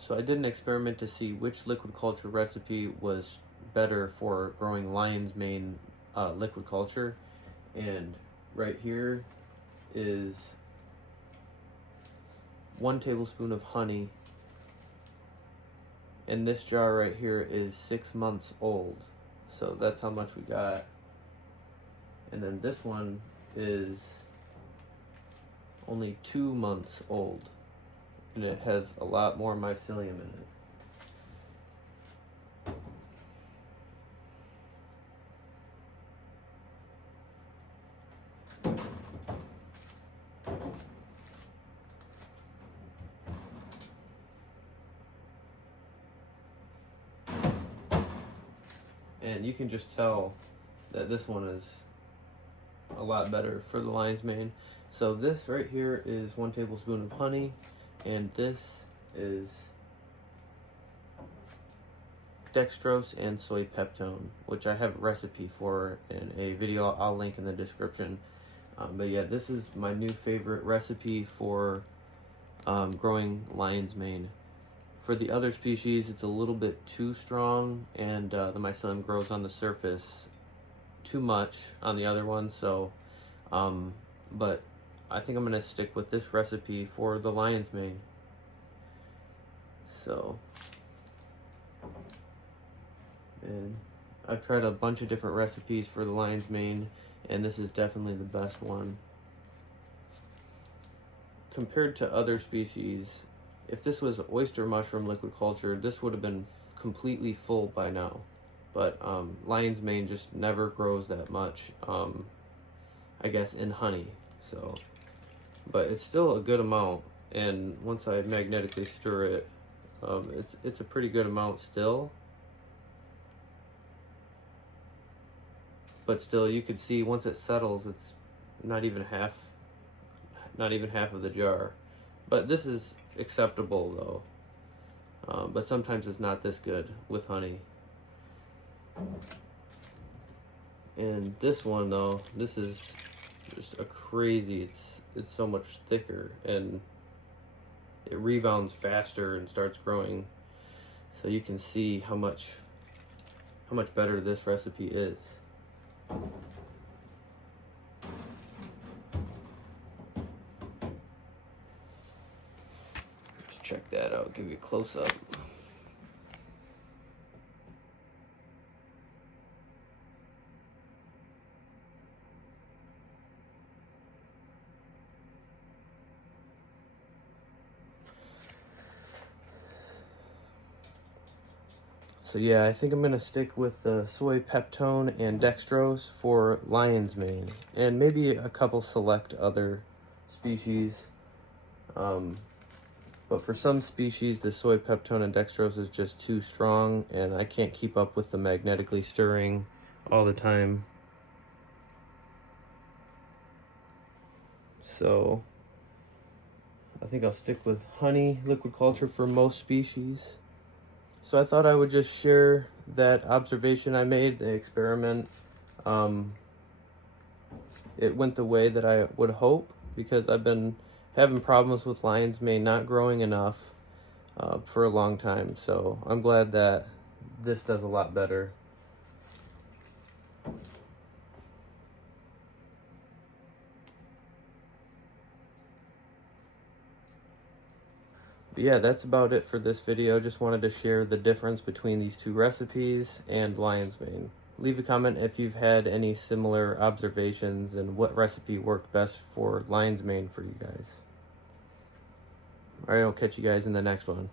So I did an experiment to see which liquid culture recipe was better for growing lion's mane liquid culture. And right here is 1 tablespoon of honey. And this jar right here is 6 months old. So that's how much we got. And then this one is only 2 months old. And it has a lot more mycelium in it. And you can just tell that this one is a lot better for the lion's mane. So this right here is 1 tablespoon of honey, and this is dextrose and soy peptone, which I have a recipe for in a video I'll link in the description. But yeah, this is my new favorite recipe for growing lion's mane. For the other species, it's a little bit too strong, and the mycelium grows on the surface too much on the other one. So, but I think I'm gonna stick with this recipe for the lion's mane. So, and I've tried a bunch of different recipes for the lion's mane, and this is definitely the best one. Compared to other species, if this was oyster mushroom liquid culture, this would have been completely full by now. But lion's mane just never grows that much, I guess, in honey. So, but it's still a good amount, and once I magnetically stir it, it's a pretty good amount still. But still, you could see once it settles, it's not even half of the jar. But this is acceptable though. But sometimes it's not this good with honey. And this one though, this is just a crazy, it's so much thicker, and it rebounds faster and starts growing. So you can see how much better this recipe is. Let's check that out, give you a close-up. So yeah, I think I'm gonna stick with the soy peptone and dextrose for lion's mane, and maybe a couple select other species. But for some species, the soy peptone and dextrose is just too strong, and I can't keep up with the magnetically stirring all the time. So I think I'll stick with honey liquid culture for most species. So I thought I would just share that observation I made, the experiment. It went the way that I would hope, because I've been having problems with lion's mane not growing enough for a long time. So I'm glad that this does a lot better. But yeah, that's about it for this video. Just wanted to share the difference between these two recipes and lion's mane. Leave a comment if you've had any similar observations and what recipe worked best for lion's mane for you guys. Alright, I'll catch you guys in the next one.